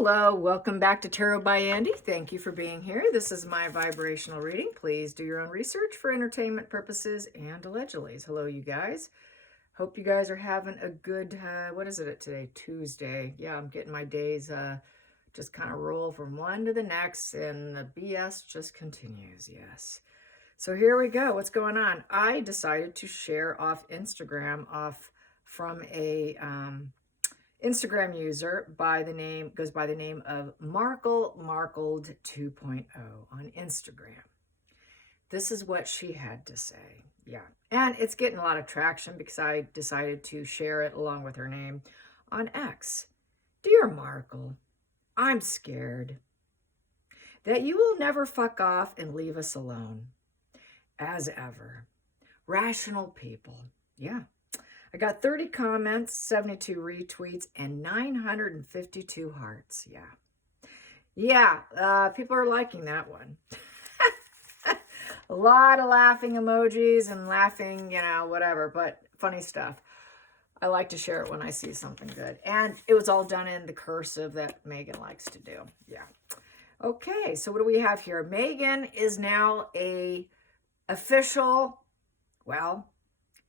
Hello, welcome back to Tarot by Andy. Thank you for being here. This is my vibrational reading. Please do your own research for entertainment purposes and allegedly. Hello, you guys. Hope you guys are having a good, what is it today? Tuesday. Yeah, I'm getting my days just kind of roll from one to the next, and the BS just continues, yes. So here we go. What's going on? I decided to share off Instagram from a Instagram user goes by the name of Markled 2.0 on Instagram. This is what she had to say. Yeah. And it's getting a lot of traction because I decided to share it along with her name on X. Dear Markle, I'm scared that you will never fuck off and leave us alone. As ever. Rational people. Yeah. I got 30 comments, 72 retweets, and 952 hearts. Yeah. Yeah, people are liking that one. A lot of laughing emojis and laughing, whatever, but funny stuff. I like to share it when I see something good. And it was all done in the cursive that Meghan likes to do. Yeah. Okay, so what do we have here? Meghan is now a official,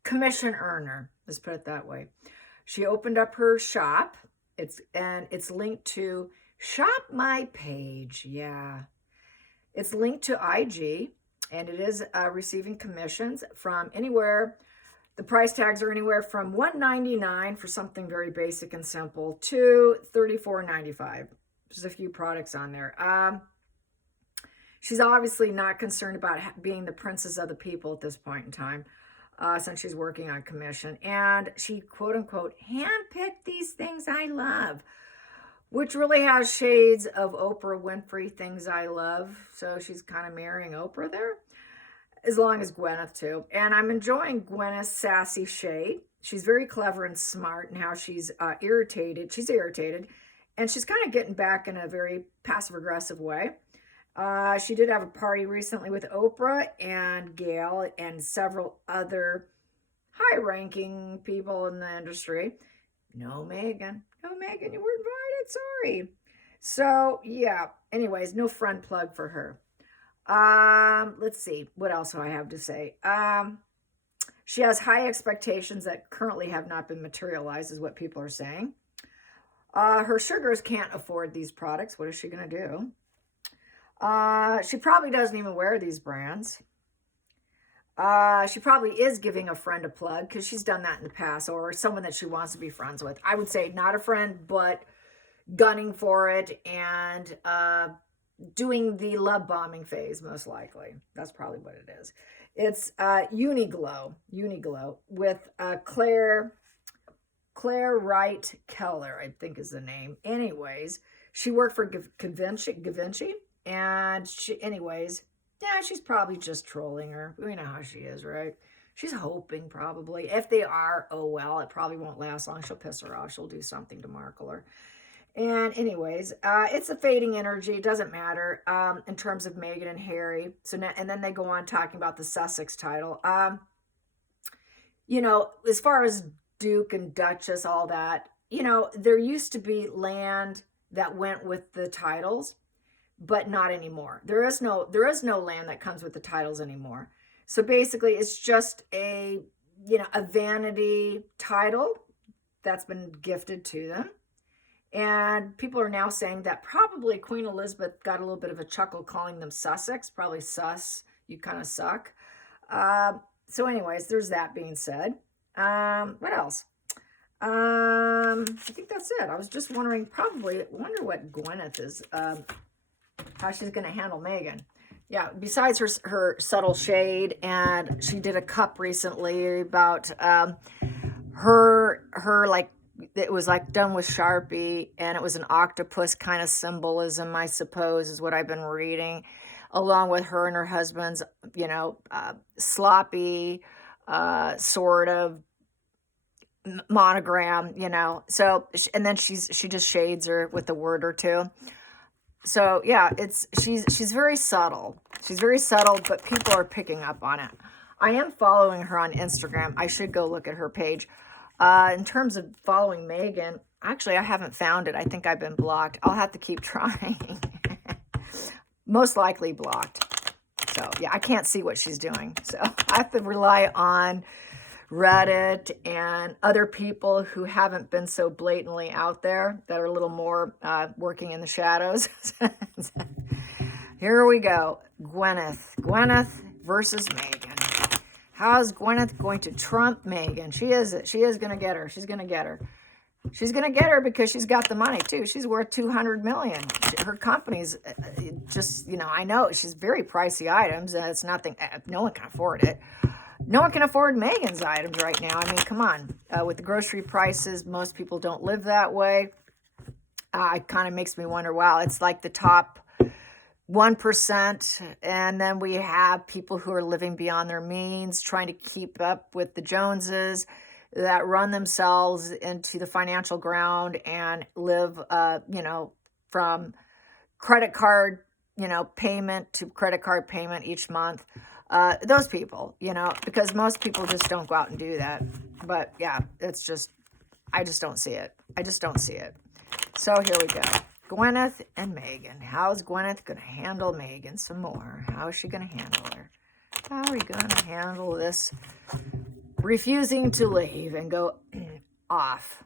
commission earner. Let's put it that way. She opened up her shop. It's linked to Shop My Page. Yeah. It's linked to IG, and it is receiving commissions from anywhere. The price tags are anywhere from $1.99 for something very basic and simple to $34.95. There's a few products on there. She's obviously not concerned about being the princess of the people at this point in time, since she's working on commission. And she, quote unquote, handpicked these things I love, which really has shades of Oprah Winfrey things I love. So she's kind of marrying Oprah there, as long as Gwyneth too. And I'm enjoying Gwyneth's sassy shade. She's very clever and smart in how she's irritated. She's irritated, and she's kind of getting back in a very passive-aggressive way. She did have a party recently with Oprah and Gail and several other high-ranking people in the industry. No, Meghan, you were invited. Sorry. So, yeah. Anyways, no friend plug for her. Let's see. What else do I have to say? She has high expectations that currently have not been materialized, is what people are saying. Her sugars can't afford these products. What is she going to do? She probably doesn't even wear these brands. She probably is giving a friend a plug because she's done that in the past, or someone that she wants to be friends with. I would say not a friend, but gunning for it and doing the love bombing phase, most likely. That's probably what it is. It's Uniglow with Claire Wright Keller, I think is the name. Anyways, she worked for Givenchy. And she's probably just trolling her. We know how she is, right? She's hoping probably. If they are, oh well, it probably won't last long. She'll piss her off. She'll do something to Markle her. And anyways, it's a fading energy. It doesn't matter in terms of Meghan and Harry. So now, and then they go on talking about the Sussex title. As far as Duke and Duchess, all that, there used to be land that went with the titles, but not anymore. There is no land that comes with the titles anymore. So basically it's just a vanity title that's been gifted to them. And people are now saying that probably Queen Elizabeth got a little bit of a chuckle calling them Sussex, probably sus, you kind of suck. So anyways, there's that being said. What else? I think that's it. I was just wondering, wonder what Gwyneth is, how she's going to handle Meghan. Yeah, besides her subtle shade, and she did a cup recently about her like, it was like done with Sharpie, and it was an octopus kind of symbolism, I suppose, is what I've been reading, along with her and her husband's, sloppy sort of monogram, So, and then she just shades her with a word or two. So yeah, she's very subtle. She's very subtle, but people are picking up on it. I am following her on Instagram. I should go look at her page. In terms of following Meghan, Actually, I haven't found it. I think I've been blocked. I'll have to keep trying. Most likely blocked. So, yeah, I can't see what she's doing. So, I have to rely on Reddit and other people who haven't been so blatantly out there, that are a little more working in the shadows. Here we go. Gwyneth versus Meghan. How's Gwyneth going to trump Meghan? She is going to get her. She's going to get her. She's going to get her because she's got the money too. She's worth $200 million. Her company's just, I know she's very pricey items. It's nothing. No one can afford it. No one can afford Meghan's items right now. I mean, come on. With the grocery prices, most people don't live that way. It kind of makes me wonder, wow, it's like the top 1%. And then we have people who are living beyond their means, trying to keep up with the Joneses, that run themselves into the financial ground and live, from credit card, payment to credit card payment each month. Those people, because most people just don't go out and do that. But yeah, I just don't see it. I just don't see it. So here we go. Gwyneth and Meghan. How's Gwyneth going to handle Meghan some more? How is she going to handle her? How are we going to handle this refusing to leave and go off?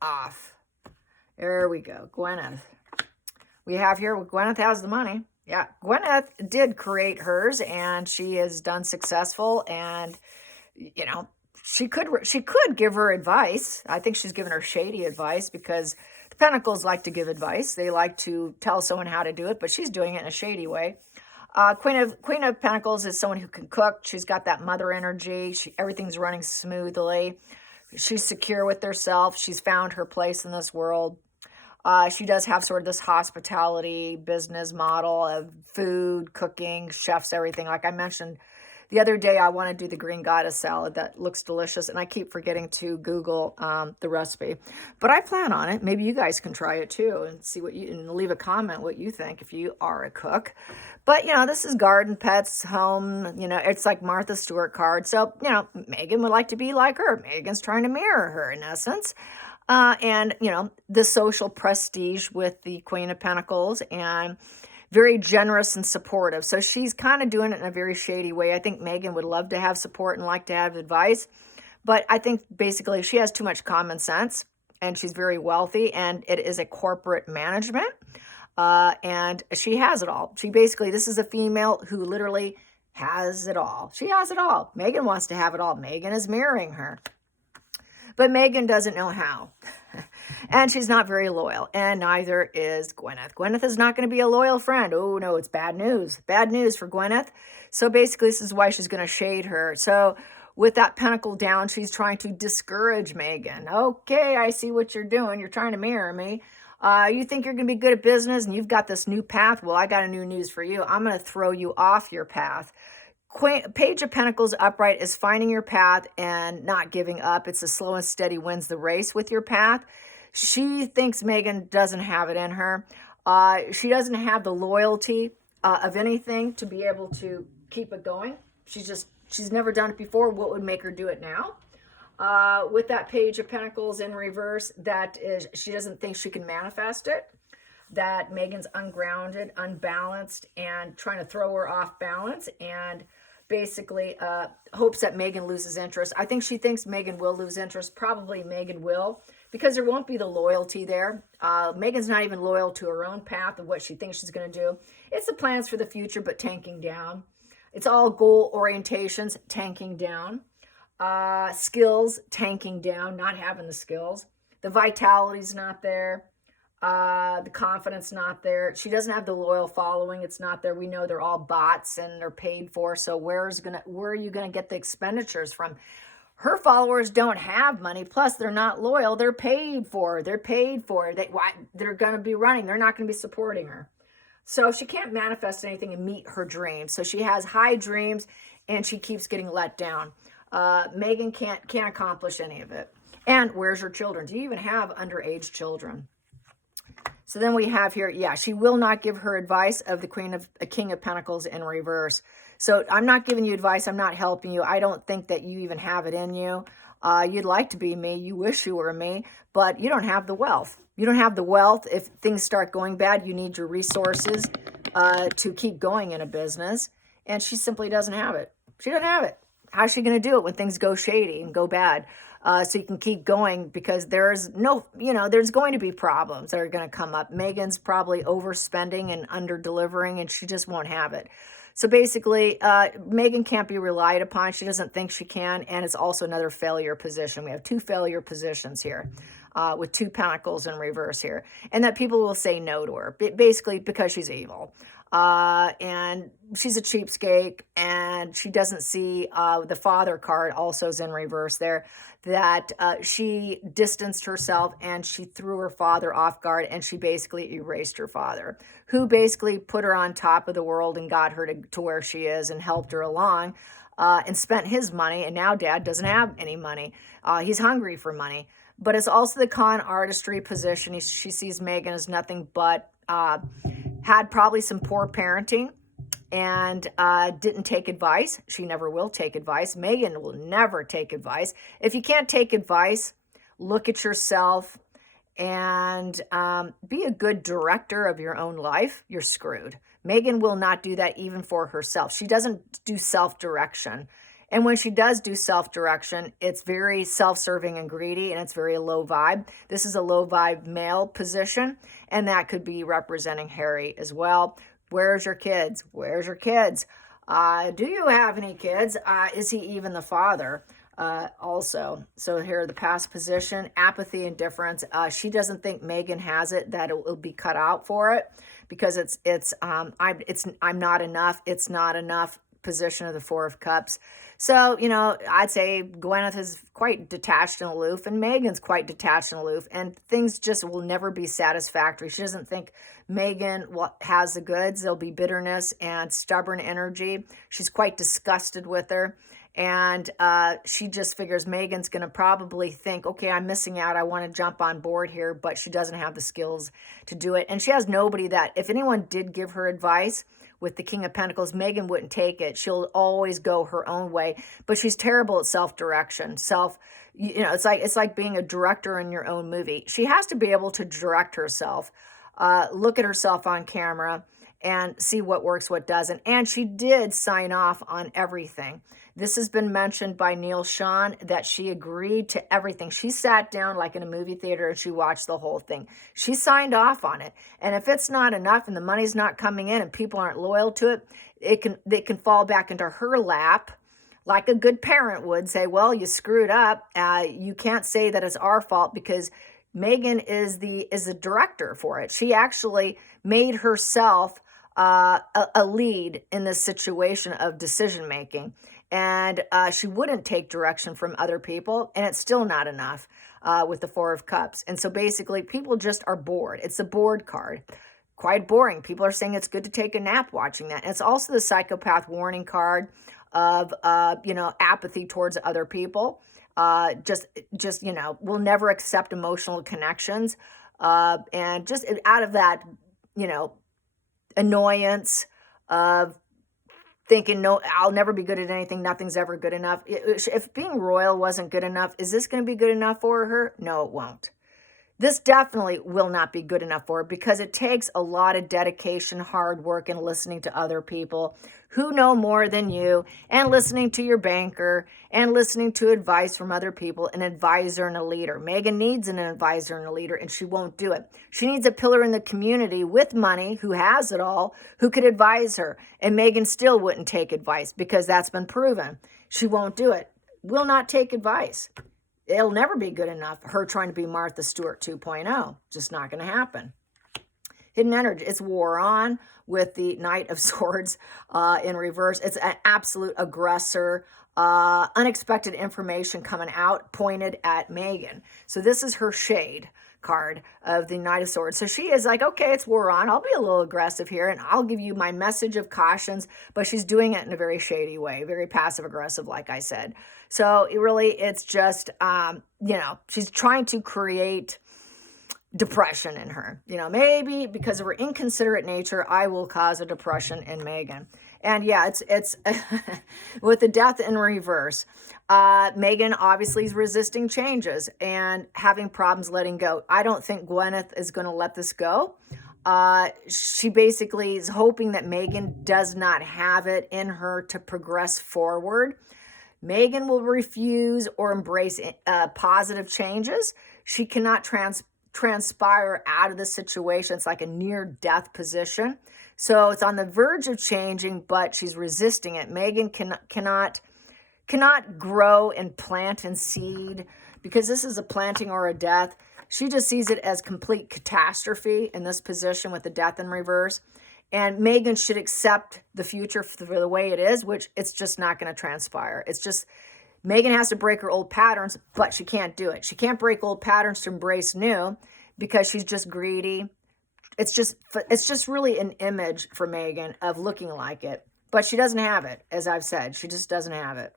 Off. There we go. Gwyneth. We have here, Gwyneth has the money. Yeah, Gwyneth did create hers, and she has done successful, and, she could give her advice. I think she's given her shady advice, because the Pentacles like to give advice. They like to tell someone how to do it, but she's doing it in a shady way. Queen of Pentacles is someone who can cook. She's got that mother energy. Everything's running smoothly. She's secure with herself. She's found her place in this world. She does have sort of this hospitality business model of food, cooking, chefs, everything. Like I mentioned the other day, I want to do the green goddess salad. That looks delicious, and I keep forgetting to Google the recipe. But I plan on it. Maybe you guys can try it too and see and leave a comment what you think if you are a cook. But, this is garden, pets, home. It's like Martha Stewart card. So, Meghan would like to be like her. Meghan's trying to mirror her in essence. And, the social prestige with the Queen of Pentacles, and very generous and supportive. So she's kind of doing it in a very shady way. I think Meghan would love to have support and like to have advice. But I think basically she has too much common sense, and she's very wealthy, and it is a corporate management. And she has it all. This is a female who literally has it all. She has it all. Meghan wants to have it all. Meghan is mirroring her. But Meghan doesn't know how. And she's not very loyal. And neither is Gwyneth. Gwyneth is not going to be a loyal friend. Oh, no, it's bad news. Bad news for Gwyneth. So basically, this is why she's going to shade her. So with that pentacle down, she's trying to discourage Meghan. Okay, I see what you're doing. You're trying to mirror me. You think you're going to be good at business and you've got this new path. Well, I got a new news for you. I'm going to throw you off your path. Page of Pentacles upright is finding your path and not giving up. It's a slow and steady wins the race with your path. She thinks Meghan doesn't have it in her. She doesn't have the loyalty of anything to be able to keep it going. She's never done it before. What would make her do it now? With that Page of Pentacles in reverse, that is, she doesn't think she can manifest it. That Meghan's ungrounded, unbalanced, and trying to throw her off balance, and basically hopes that Meghan loses interest. I think she thinks Meghan will lose interest. Probably Meghan will, because there won't be the loyalty there. Meghan's not even loyal to her own path of what she thinks she's going to do. It's the plans for the future, but tanking down. It's all goal orientations, tanking down. Skills, tanking down, not having the skills. The vitality's not there. The confidence not there. She doesn't have the loyal following. It's not there. We know they're all bots and they're paid for. So where are you gonna get the expenditures from? Her followers don't have money. Plus, they're not loyal. They're paid for. They're paid for. They're gonna be running. They're not gonna be supporting her. So she can't manifest anything and meet her dreams. So she has high dreams and she keeps getting let down. Meghan can't accomplish any of it. And where's her children? Do you even have underage children? So then we have here, yeah, she will not give her advice of the King of Pentacles in reverse. So I'm not giving you advice. I'm not helping you. I don't think that you even have it in you. You'd like to be me. You wish you were me, but you don't have the wealth. You don't have the wealth. If things start going bad, you need your resources to keep going in a business. And she simply doesn't have it. She doesn't have it. How's she going to do it when things go shady and go bad? So you can keep going, because there's no, there's going to be problems that are going to come up. Meghan's probably overspending and under delivering, and she just won't have it. So basically, Meghan can't be relied upon. She doesn't think she can. And it's also another failure position. We have 2 failure positions here with 2 pentacles in reverse here. And that people will say no to her, basically because she's evil. And she's a cheapskate, and she doesn't see the father card also is in reverse there, that she distanced herself and she threw her father off guard, and she basically erased her father, who basically put her on top of the world and got her to where she is and helped her along, and spent his money. And now dad doesn't have any money. He's hungry for money. But it's also the con artistry position. She sees Meghan as nothing but had probably some poor parenting and didn't take advice. She never will take advice. Meghan will never take advice. If you can't take advice, look at yourself and be a good director of your own life. You're screwed. Meghan will not do that even for herself. She doesn't do self-direction. And when she does do self-direction, it's very self-serving and greedy, and it's very low vibe. This is a low vibe male position, and that could be representing Harry as well. Where's your kids? Where's your kids? Do you have any kids? Is he even the father? Also, so here the past position, apathy, indifference. She doesn't think Meghan has it, that it will be cut out for it, because I'm not enough. It's not enough. Position of the 4 of Cups. So, I'd say Gwyneth is quite detached and aloof, and Meghan's quite detached and aloof, and things just will never be satisfactory. She doesn't think Meghan has the goods. There'll be bitterness and stubborn energy. She's quite disgusted with her, and she just figures Meghan's going to probably think, okay, I'm missing out. I want to jump on board here, but she doesn't have the skills to do it. And she has nobody that, if anyone did give her advice, with the King of Pentacles, Meghan wouldn't take it. She'll always go her own way, but she's terrible at self-direction. It's like being a director in your own movie. She has to be able to direct herself, look at herself on camera, and see what works, what doesn't. And she did sign off on everything. This has been mentioned by Neil Sean, that she agreed to everything. She sat down like in a movie theater and she watched the whole thing. She signed off on it. And if it's not enough and the money's not coming in and people aren't loyal to it, it can fall back into her lap, like a good parent would say, well, you screwed up. You can't say that it's our fault, because Meghan is the director for it. She actually made herself a lead in this situation of decision making. And she wouldn't take direction from other people, and it's still not enough with the 4 of Cups. And so basically, people just are bored. It's a bored card. Quite boring. People are saying it's good to take a nap watching that. And it's also the psychopath warning card of, apathy towards other people. Will never accept emotional connections. And just out of that, annoyance of thinking, no, I'll never be good at anything. Nothing's ever good enough. If being royal wasn't good enough, is this going to be good enough for her? No, it won't. This definitely will not be good enough for her, because it takes a lot of dedication, hard work, and listening to other people who know more than you, and listening to your banker, and listening to advice from other people, an advisor and a leader. Meghan needs an advisor and a leader, and she won't do it. She needs a pillar in the community with money, who has it all, who could advise her. And Meghan still wouldn't take advice, because that's been proven. She won't do it. Will not take advice. It'll never be good enough. Her trying to be Martha Stewart 2.0. Just not going to happen. Hidden energy. It's war on with the Knight of Swords in reverse. It's an absolute aggressor. Unexpected information coming out pointed at Meghan. So this is her shade card of the Knight of Swords. So she is like, okay, it's war on. I'll be a little aggressive here, and I'll give you my message of cautions, but she's doing it in a very shady way, very passive aggressive, like I said. So it's just, she's trying to create depression in her. Maybe because of her inconsiderate nature, I will cause a depression in Meghan. And yeah, it's with the death in reverse. Meghan obviously is resisting changes and having problems letting go. I don't think Gwyneth is going to let this go. She basically is hoping that Meghan does not have it in her to progress forward. Meghan will refuse or embrace positive changes. She cannot transpire out of the situation. It's like a near-death position. So it's on the verge of changing, but she's resisting it. Meghan cannot grow and plant and seed because this is a planting or a death. She just sees it as complete catastrophe in this position with the death in reverse. And Meghan should accept the future for the way it is, which it's just not going to transpire. It's just Meghan has to break her old patterns, but she can't do it. She can't break old patterns to embrace new because she's just greedy. It's just really an image for Meghan of looking like it, but she doesn't have it. As I've said, she just doesn't have it.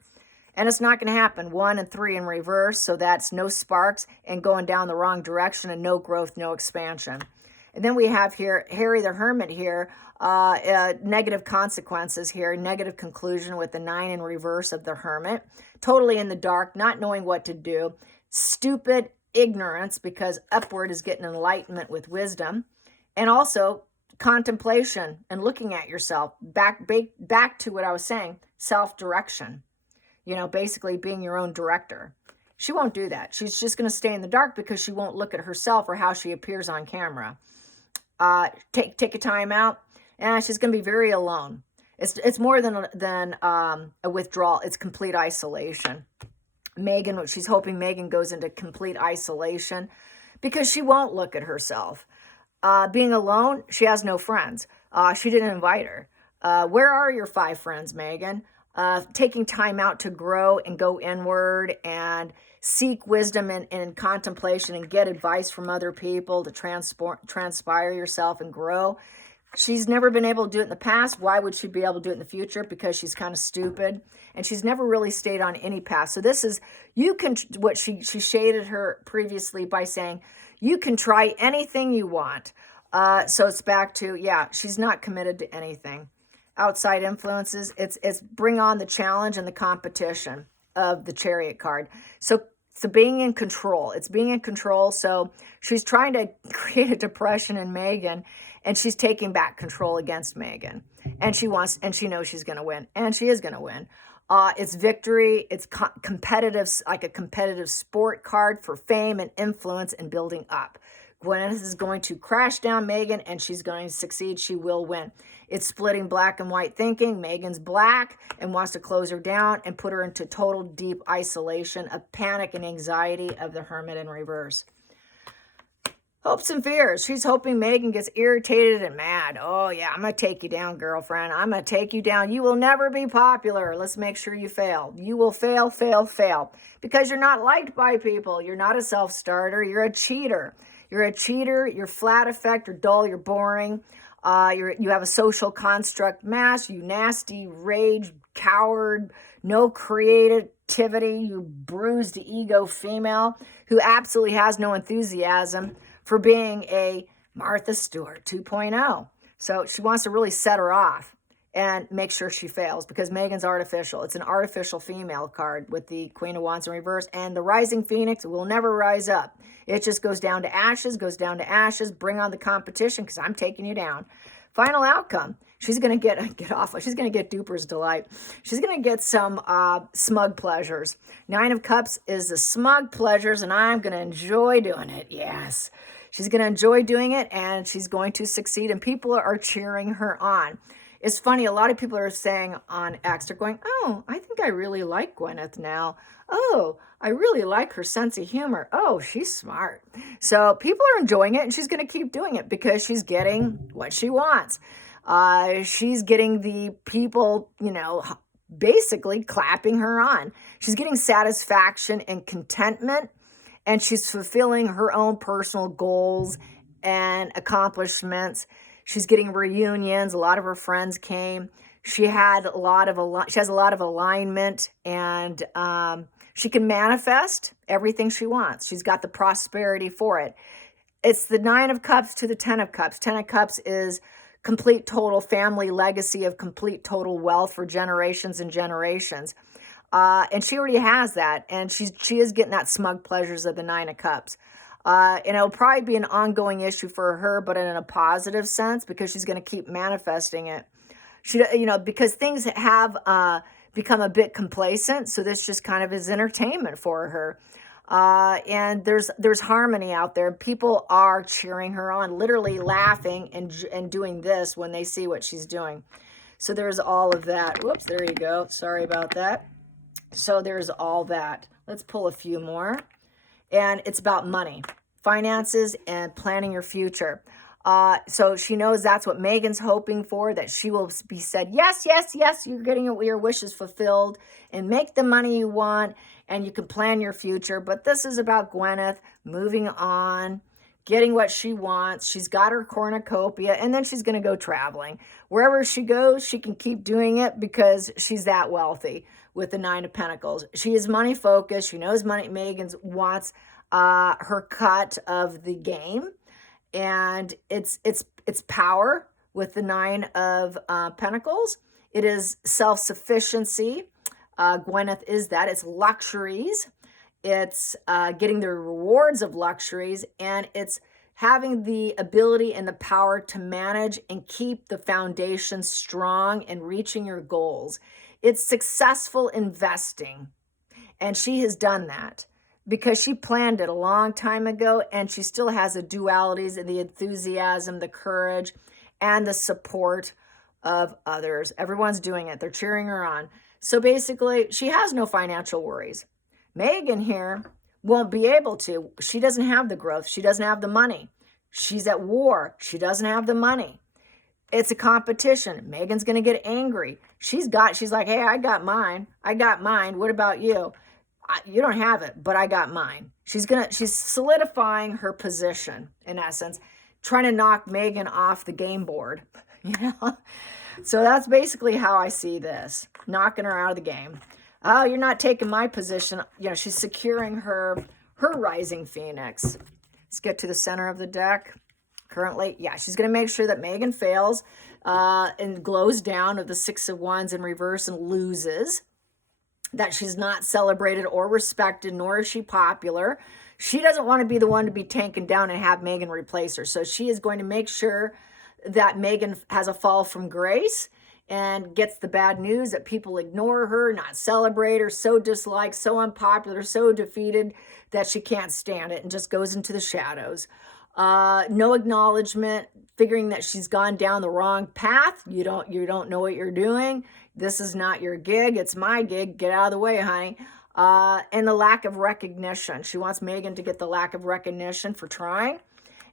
And it's not going to happen. 1 and 3 in reverse. So that's no sparks and going down the wrong direction and no growth, no expansion. And then we have here, Harry the Hermit here, negative consequences here, negative conclusion with the 9 in reverse of the Hermit. Totally in the dark, not knowing what to do. Stupid ignorance because upward is getting enlightenment with wisdom. And also contemplation and looking at yourself. Back to what I was saying, self-direction. Basically being your own director. She won't do that. She's just going to stay in the dark because she won't look at herself or how she appears on camera. Take a time out, and she's going to be very alone. It's more than a withdrawal. It's complete isolation. Meghan, she's hoping Meghan goes into complete isolation because she won't look at herself. Being alone, she has no friends. She didn't invite her. Where are your 5 friends, Meghan? Taking time out to grow and go inward and seek wisdom and contemplation and get advice from other people to transpire yourself and grow. She's never been able to do it in the past. Why would she be able to do it in the future? Because she's kind of stupid and she's never really stayed on any path. So this is, what she shaded her previously by saying, you can try anything you want. So it's back to, she's not committed to anything. Outside influences, it's bring on the challenge and the competition of the Chariot card. So being in control, it's being in control. So she's trying to create a depression in Meghan, and she's taking back control against Meghan. And she knows she's going to win, and she is going to win. It's victory. It's competitive, like a competitive sport card for fame and influence and building up. Gwyneth is going to crash down Meghan, and she's going to succeed. She will win. It's splitting black and white thinking. Meghan's black and wants to close her down and put her into total deep isolation of panic and anxiety of the Hermit in reverse. Hopes and fears. She's hoping Meghan gets irritated and mad. Oh, yeah, I'm going to take you down, girlfriend. I'm going to take you down. You will never be popular. Let's make sure you fail. You will fail, fail, fail. Because you're not liked by people. You're not a self-starter. You're a cheater. You're a cheater. You're flat effect. You're dull. You're boring. You have a social construct mass. You nasty, rage, coward, no creativity. You bruised ego female who absolutely has no enthusiasm for being a Martha Stewart 2.0. So she wants to really set her off and make sure she fails because Meghan's artificial. It's an artificial female card with the Queen of Wands in reverse. And the rising phoenix will never rise up. It just goes down to ashes, bring on the competition because I'm taking you down. Final outcome. She's going to get off. She's going to get duper's delight. She's going to get some smug pleasures. 9 of Cups is the smug pleasures, and I'm going to enjoy doing it. Yes. She's going to enjoy doing it, and she's going to succeed, and people are cheering her on. It's funny, a lot of people are saying on X, they're going, oh, I think I really like Gwyneth now. Oh, I really like her sense of humor. Oh, she's smart. So people are enjoying it, and she's going to keep doing it because she's getting what she wants. She's getting the people, basically clapping her on. She's getting satisfaction and contentment, and she's fulfilling her own personal goals and accomplishments. She's getting reunions. A lot of her friends came. She has a lot of alignment, and she can manifest everything she wants. She's got the prosperity for it. It's the 9 of Cups to the 10 of Cups. 10 of Cups is complete total family legacy of complete total wealth for generations and generations. And she already has that, and she is getting that smug pleasures of the Nine of Cups. And it'll probably be an ongoing issue for her, but in a positive sense, because she's going to keep manifesting it. Because things have become a bit complacent, so this just kind of is entertainment for her. And there's harmony out there. People are cheering her on, literally laughing and doing this when they see what she's doing. So there's all of that. Whoops, there you go. Sorry about that. So there's all that. Let's pull a few more. And it's about money, finances, and planning your future. So she knows that's what Meghan's hoping for, that she will be said, yes, yes, yes, you're getting your wishes fulfilled and make the money you want and you can plan your future. But this is about Gwyneth moving on, getting what she wants. She's got her cornucopia, and then she's going to go traveling. Wherever she goes, she can keep doing it because she's that wealthy with the Nine of Pentacles. She is money focused. She knows Meghan wants her cut of the game. And it's power with the Nine of Pentacles. It is self-sufficiency. Gwyneth is that. It's luxuries. It's getting the rewards of luxuries. And it's having the ability and the power to manage and keep the foundation strong and reaching your goals. It's successful investing. And she has done that, because she planned it a long time ago, and she still has the dualities and the enthusiasm, the courage, and the support of others. Everyone's doing it. They're cheering her on. So basically, she has no financial worries. Meghan here won't be able to. She doesn't have the growth. She doesn't have the money. She's at war. She doesn't have the money. It's a competition. Meghan's going to get angry. She's like, hey, I got mine. What about you? You don't have it, but I got mine. She's solidifying her position, in essence, trying to knock Meghan off the game board. So that's basically how I see this, knocking her out of the game. Oh, you're not taking my position. She's securing her rising phoenix. Let's get to the center of the deck. Currently, she's going to make sure that Meghan fails and glows down with the Six of Wands in reverse and loses. That she's not celebrated or respected, nor is she popular. She doesn't want to be the one to be taken down and have Meghan replace her. So she is going to make sure that Meghan has a fall from grace and gets the bad news that people ignore her, not celebrate her, so disliked, so unpopular, so defeated that she can't stand it and just goes into the shadows. No acknowledgement, figuring that she's gone down the wrong path. You don't know what you're doing. This is not your gig. It's my gig. Get out of the way, honey. And the lack of recognition. She wants Meghan to get the lack of recognition for trying.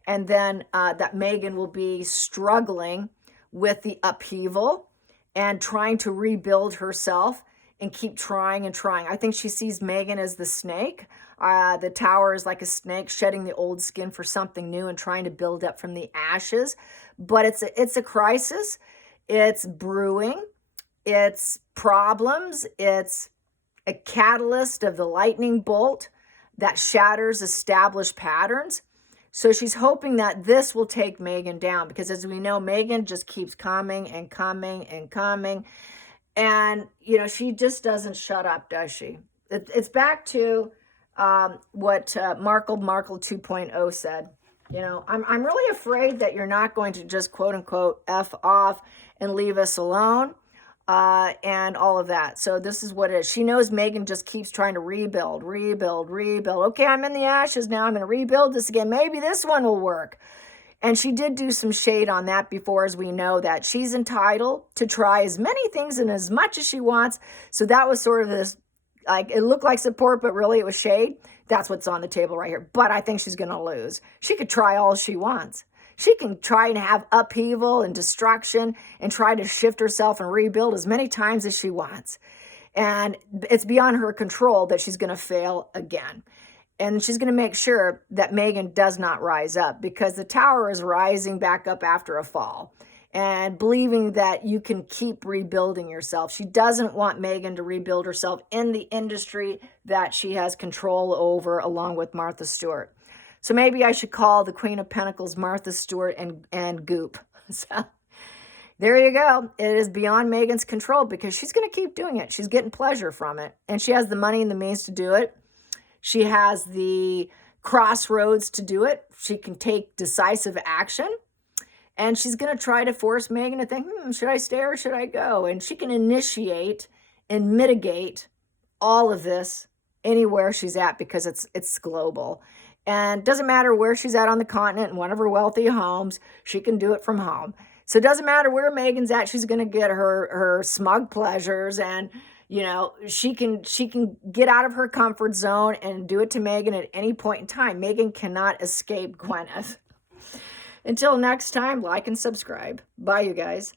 And then that Meghan will be struggling with the upheaval and trying to rebuild herself and keep trying and trying. I think she sees Meghan as the snake. The tower is like a snake shedding the old skin for something new and trying to build up from the ashes. But it's a crisis. It's brewing. It's problems. It's a catalyst of the lightning bolt that shatters established patterns. So she's hoping that this will take Meghan down, because as we know, Meghan just keeps coming and coming and coming. And, she just doesn't shut up, does she? It's back to what Markle 2.0 said. I'm really afraid that you're not going to just quote unquote F off and leave us alone. And all of that. So this is what it is. She knows Meghan just keeps trying to rebuild. Okay, I'm in the ashes now. I'm going to rebuild this again. Maybe this one will work. And she did do some shade on that before, as we know that she's entitled to try as many things and as much as she wants. So that was sort of this, like, it looked like support, but really it was shade. That's what's on the table right here. But I think she's going to lose. She could try all she wants. She can try and have upheaval and destruction and try to shift herself and rebuild as many times as she wants. And it's beyond her control that she's going to fail again. And she's going to make sure that Meghan does not rise up, because the tower is rising back up after a fall and believing that you can keep rebuilding yourself. She doesn't want Meghan to rebuild herself in the industry that she has control over, along with Martha Stewart. So maybe I should call the Queen of Pentacles Martha Stewart and Goop. So there you go. It is beyond Meghan's control because she's going to keep doing it. She's getting pleasure from it. And she has the money and the means to do it. She has the crossroads to do it. She can take decisive action. And she's going to try to force Meghan to think, should I stay or should I go? And she can initiate and mitigate all of this anywhere she's at because it's global. And it doesn't matter where she's at on the continent in one of her wealthy homes, she can do it from home. So it doesn't matter where Meghan's at, she's going to get her smug pleasures, and she can get out of her comfort zone and do it to Meghan at any point in time. Meghan cannot escape Gwyneth. Until next time, like and subscribe. Bye, you guys.